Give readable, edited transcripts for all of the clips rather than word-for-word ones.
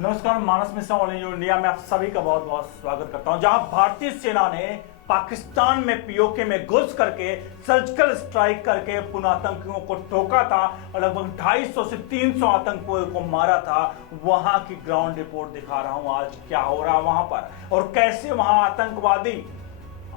नमस्कार, मानस Mishra all India में आप सभी का बहुत बहुत स्वागत करता हूं। जहां भारतीय सेना ने पाकिस्तान में पीओके में घुस करके सर्जिकल स्ट्राइक करके पुनः आतंकियों को ठोका था और लगभग 250 से 300 आतंकियों को मारा था, वहां की ग्राउंड रिपोर्ट दिखा रहा हूं आज क्या हो रहा वहां पर और कैसे वहां आतंकवादी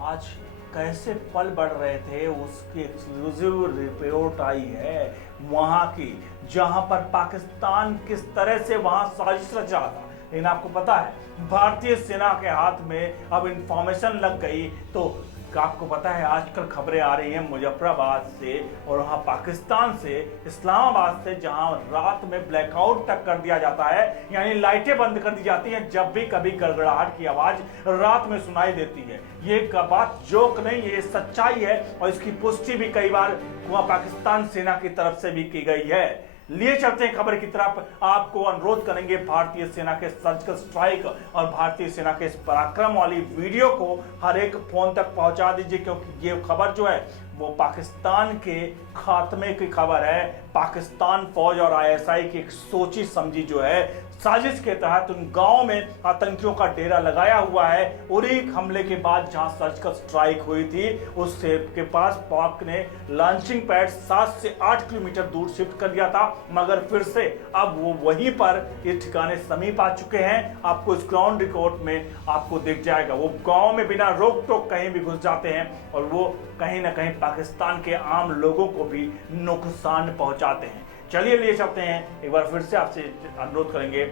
आज कैसे पल बढ़ रहे थे। उसकी एक्सक्लूसिव रिपोर्ट आई है वहां की, जहां पर पाकिस्तान किस तरह से वहां साजिश रच रहा था। लेकिन आपको पता है भारतीय सेना के हाथ में अब इंफॉर्मेशन लग गई। तो आपको पता है आजकल खबरें आ रही हैं मुजफ्फराबाद से और वहां पाकिस्तान से, इस्लामाबाद से, जहां रात में ब्लैकआउट तक कर दिया जाता है, यानी लाइटें बंद कर दी जाती हैं जब भी कभी गड़गड़ाहट की आवाज रात में सुनाई देती है। ये बात जोक नहीं, ये सच्चाई है और इसकी पुष्टि भी कई बार पाकिस्तान सेना की तरफ से भी की गई है। लिए चलते हैं खबर की तरफ। आपको अनुरोध करेंगे भारतीय सेना के सर्जिकल स्ट्राइक और भारतीय सेना के इस पराक्रम वाली वीडियो को हर एक फोन तक पहुंचा दीजिए, क्योंकि ये खबर जो है वो पाकिस्तान के खात्मे की खबर है। पाकिस्तान फौज और आईएसआई की एक सोची समझी जो है साजिश के तहत उन गांव में आतंकियों का डेरा लगाया हुआ है। उरी हमले के बाद जहां सर्जिकल स्ट्राइक हुई थी उससे के पास पाक ने लॉन्चिंग पैड 7 से 8 किलोमीटर दूर शिफ्ट कर दिया था, मगर फिर से अब वो वहीं पर ये ठिकाने समीप आ चुके हैं। आपको इस ग्राउंड रिपोर्ट में आपको दिख जाएगा। वो गांव में बिना रोक टोक कहीं भी घुस जाते हैं और वो कहीं ना कहीं पाकिस्तान के आम लोगों को भी नुकसान पहुंचाते हैं। चलिए लिए चलते हैं, एक बार फिर से आपसे अनुरोध करेंगे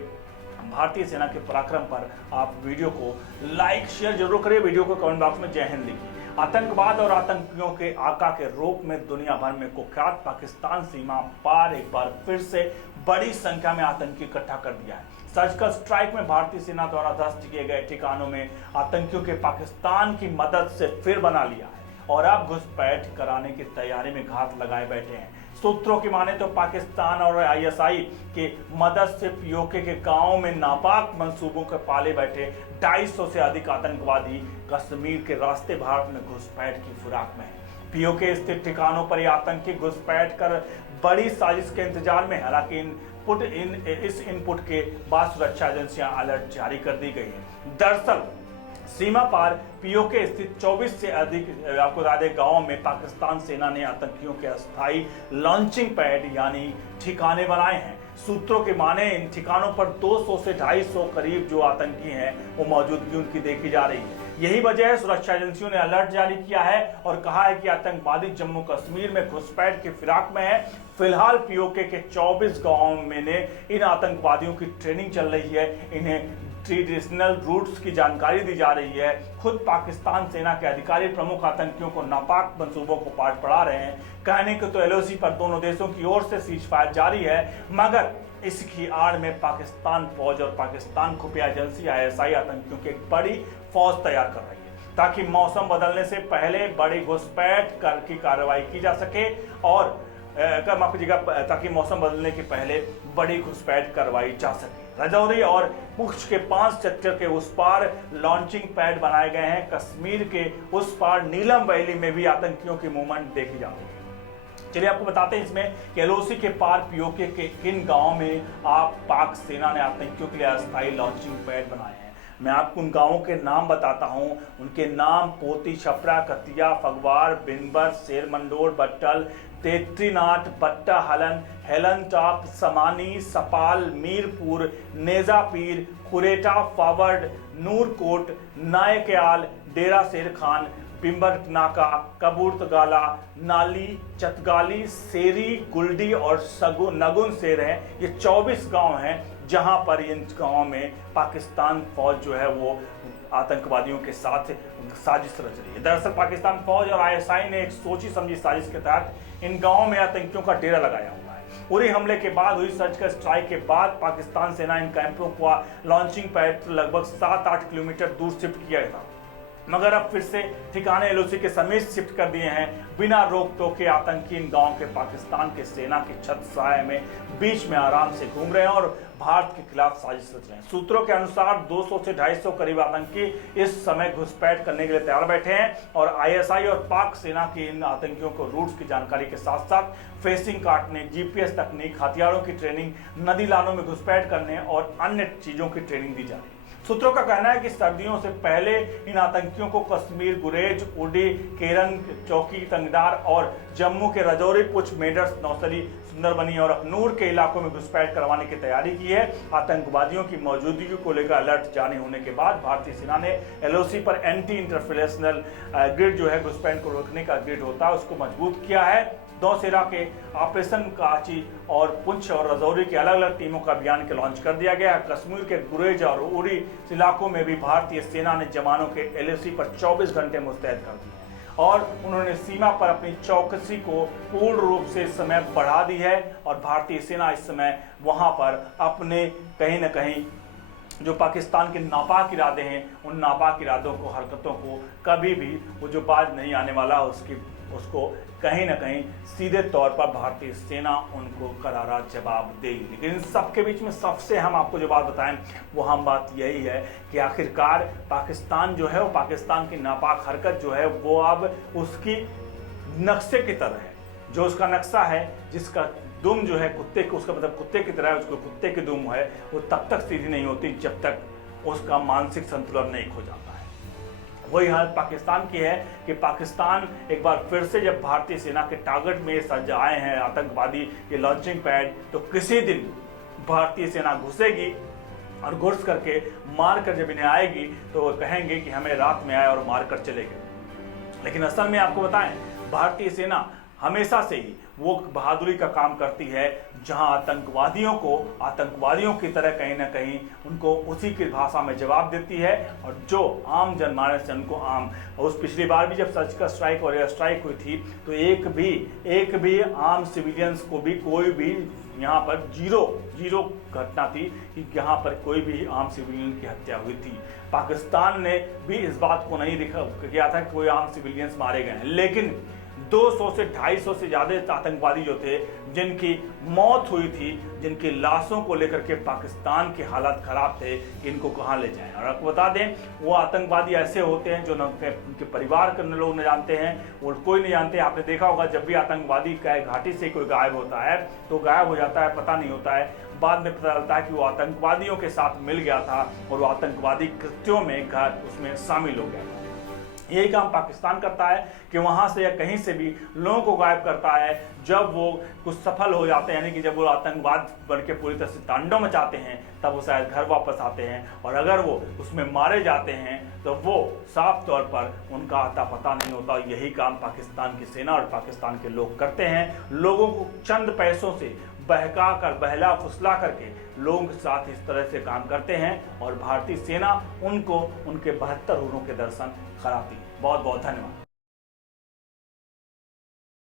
भारतीय सेना के पराक्रम पर आप वीडियो को लाइक शेयर जरूर करिए, वीडियो को कमेंट बॉक्स में जय हिंद लिखिए। आतंकवाद और आतंकियों के आका के रूप में दुनिया भर में कुख्यात पाकिस्तान सीमा पार एक बार फिर से बड़ी संख्या में आतंकी इकट्ठा कर दिया है। सर्जिकल स्ट्राइक में भारतीय सेना द्वारा ध्वस्त किए गए ठिकानों में आतंकियों के पाकिस्तान की मदद से फिर बना लिया है और अब घुसपैठ कराने की तैयारी में घात लगाए बैठे हैं। सूत्रों की माने तो पाकिस्तान और आईएसआई के मदद से पीओके के गांव में नापाक मंसूबों के पाले बैठे 250 से अधिक आतंकवादी कश्मीर के रास्ते भारत में घुसपैठ की फिराक में है। पीओके स्थित ठिकानों पर आतंकी घुसपैठ कर बड़ी साजिश के इंतजार में। हालांकि इस इनपुट के बाद सुरक्षा एजेंसियां अलर्ट जारी कर दी गई है। दरअसल सीमा पार पीओके स्थित 24 से अधिक आपको बता दें गांवों में पाकिस्तान सेना ने आतंकियों के अस्थायी लॉन्चिंग पैड यानी ठिकाने बनाए हैं। सूत्रों के माने इन ठिकानों पर 200 से 250 करीब जो आतंकी हैं वो मौजूदगी उनकी देखी जा रही है। यही वजह है सुरक्षा एजेंसियों ने अलर्ट जारी किया है और कहा है कि आतंकवादी जम्मू कश्मीर में घुसपैठ के फिराक में है। फिलहाल पीओके के 24 गांवों में इन आतंकवादियों की ट्रेनिंग चल रही है। इन्हें ट्रेडिशनल रूट्स की जानकारी दी जा रही है। खुद पाकिस्तान सेना के अधिकारी प्रमुख आतंकियों को नापाक मंसूबों को पाठ पढ़ा रहे हैं। कहने को तो एलओसी पर दोनों देशों की ओर से सीज फायर जारी है, मगर इसकी आड़ में पाकिस्तान फौज और पाकिस्तान खुफिया एजेंसी आईएसआई आतंकियों की एक बड़ी फौज तैयार कर रही है ताकि मौसम बदलने से पहले बड़ी घुसपैठ की कार्रवाई की जा सके और ताकि मौसम बदलने के पहले बड़ी घुसपैठ करवाई जा सके। रजौरी और पुंछ के 5 सेक्टर के उस पार लॉन्चिंग पैड बनाए गए हैं। कश्मीर के उस पार नीलम वैली में भी आतंकियों की मूवमेंट देखी जाती है। चलिए आपको बताते हैं इसमें कि एलओसी के पार पीओके के किन गांवों में पाक सेना ने आतंकियों के लिए अस्थायी लॉन्चिंग पैड बनाए हैं। मैं आपको उन गांवों के नाम बताता हूं। उनके नाम पोती, छपरा, कतिया, फगवार, बिनबर, शेरमंडोर, बट्टल, तेत्रीनाथ, बट्टा हलन, हेलन टॉप, समानी, सपाल, मीरपुर, नेजापीर, खुरेटा, फावर्ड, नूरकोट, नायकयाल, डेरा शेर खान, पिंबर नाका, कबूरतगाला, नाली, चतगाली, सेरी, गुलडी और नगुन शेर हैं। ये 24 गांव हैं जहां पर इन गांवों में पाकिस्तान फौज जो है वो आतंकवादियों के साथ साजिश रच रही है। दरअसल पाकिस्तान फौज और आईएसआई ने एक सोची समझी साजिश के तहत इन गांवों में आतंकियों का डेरा लगाया हुआ है। उरी हमले के बाद हुई सर्जिकल स्ट्राइक के बाद पाकिस्तान सेना इन कैंपों को लॉन्चिंग पैड लगभग 7-8 किलोमीटर दूर शिफ्ट किया था, मगर अब फिर से ठिकाने एलओसी के समीप शिफ्ट कर दिए हैं। बिना रोक टोके आतंकी इन गांव के पाकिस्तान के सेना की छत साए में बीच में आराम से घूम रहे हैं और भारत के खिलाफ साजिश रच रहे हैं। सूत्रों के अनुसार 200 से 250 करीब आतंकी इस समय घुसपैठ करने के लिए तैयार बैठे हैं और आईएसआई और पाक सेना की इन आतंकियों को रूट्स की जानकारी के साथ साथ फेसिंग काटने, जीपीएस तकनीक, हथियारों की ट्रेनिंग, नदी नालों में घुसपैठ करने और अन्य चीजों की ट्रेनिंग दी जा रही है। सूत्रों का कहना है कि सर्दियों से पहले इन आतंकियों को कश्मीर, गुरेज, उडी, केरन, चौकी, तंगदार और जम्मू के रजौरी, पुंछ, मेडर, नौसरी, सुंदरबनी और अखनूर के इलाकों में घुसपैठ करवाने की तैयारी की है। आतंकवादियों की मौजूदगी को लेकर अलर्ट जारी होने के बाद भारतीय सेना ने एलओसी पर एंटी इंटरफेरेंशियल ग्रिड जो है घुसपैठ को रोकने का ग्रिड होता है उसको मजबूत किया है। नौसेना के ऑपरेशन काची और पुंछ और रजौरी के अलग अलग टीमों का अभियान के लॉन्च कर दिया गया है। कश्मीर के गुरेज और उड़ी इलाकों में भी भारतीय सेना ने जवानों के एलओसी पर 24 घंटे मुस्तैद कर दिए हैं और उन्होंने सीमा पर अपनी चौकसी को पूर्ण रूप से इस समय बढ़ा दी है और भारतीय सेना इस समय वहां पर अपने कहीं न कहीं जो पाकिस्तान के नापाक इरादे हैं उन नापाक इरादों को, हरकतों को कभी भी वो जो बाज नहीं आने वाला उसको कहीं ना कहीं सीधे तौर पर भारतीय सेना उनको करारा जवाब देगी। लेकिन इन सबके बीच में सबसे हम आपको जो बात बताएं वो हम बात यही है कि आखिरकार पाकिस्तान जो है वो पाकिस्तान की नापाक हरकत जो है वो अब उसकी नक्शे की तरह है। जो उसका नक्शा है, जिसका दुम जो है कुत्ते को, उसका मतलब कुत्ते की तरह है, उसको कुत्ते की दुम है वो तब तक सीधी नहीं होती जब तक उसका मानसिक संतुलन नहीं खो जाता है। वही हालत पाकिस्तान की है कि पाकिस्तान एक बार फिर से जब भारतीय सेना के टारगेट में सज आए हैं आतंकवादी ये लॉन्चिंग पैड, तो किसी दिन भारतीय सेना घुसेगी और घुस करके मार कर जब इन्हें आएगी तो वो कहेंगे कि हमें रात में आए और मार कर चले गए। लेकिन असल में आपको बताएं, भारतीय सेना हमेशा से ही वो बहादुरी का काम करती है जहां आतंकवादियों की तरह कहीं ना कहीं उनको उसी की भाषा में जवाब देती है और जो आम जनमानस से उनको उस पिछली बार भी जब सर्जिकल स्ट्राइक और एयर स्ट्राइक हुई थी तो एक भी आम सिविलियंस को भी कोई भी यहाँ पर जीरो घटना थी कि यहाँ पर कोई भी आम सिविलियन की हत्या हुई थी। पाकिस्तान ने भी इस बात को नहीं किया था कि कोई आम सिविलियंस मारे गए हैं, लेकिन 200 से 250 से ज्यादा आतंकवादी जो थे जिनकी मौत हुई थी, जिनकी लाशों को लेकर के पाकिस्तान के हालात खराब थे, इनको कहां ले जाएं। और आपको बता दें वो आतंकवादी ऐसे होते हैं जो उनके परिवार के लोग न जानते हैं और कोई नहीं जानते। आपने देखा होगा जब भी आतंकवादी घाटी से कोई गायब होता है तो गायब हो जाता है, पता नहीं होता है, बाद में पता चलता है कि वो आतंकवादियों के साथ मिल गया था और वो आतंकवादी कृत्यों में उसमें शामिल हो गया था। यही काम पाकिस्तान करता है कि वहां से या कहीं से भी लोगों को गायब करता है। जब वो कुछ सफल हो जाते हैं, यानी कि जब वो आतंकवाद बन के पूरी तरह से तांडव मचाते हैं, तब वो शायद घर वापस आते हैं और अगर वो उसमें मारे जाते हैं तो वो साफ तौर पर उनका आता पता नहीं होता। यही काम पाकिस्तान की सेना और पाकिस्तान के लोग करते हैं, लोगों को चंद पैसों से बहका कर, बहला फुसला करके लोगों के साथ इस तरह से काम करते हैं और भारतीय सेना उनको उनके 72 हुरों के दर्शन कराती है। बहुत बहुत धन्यवाद।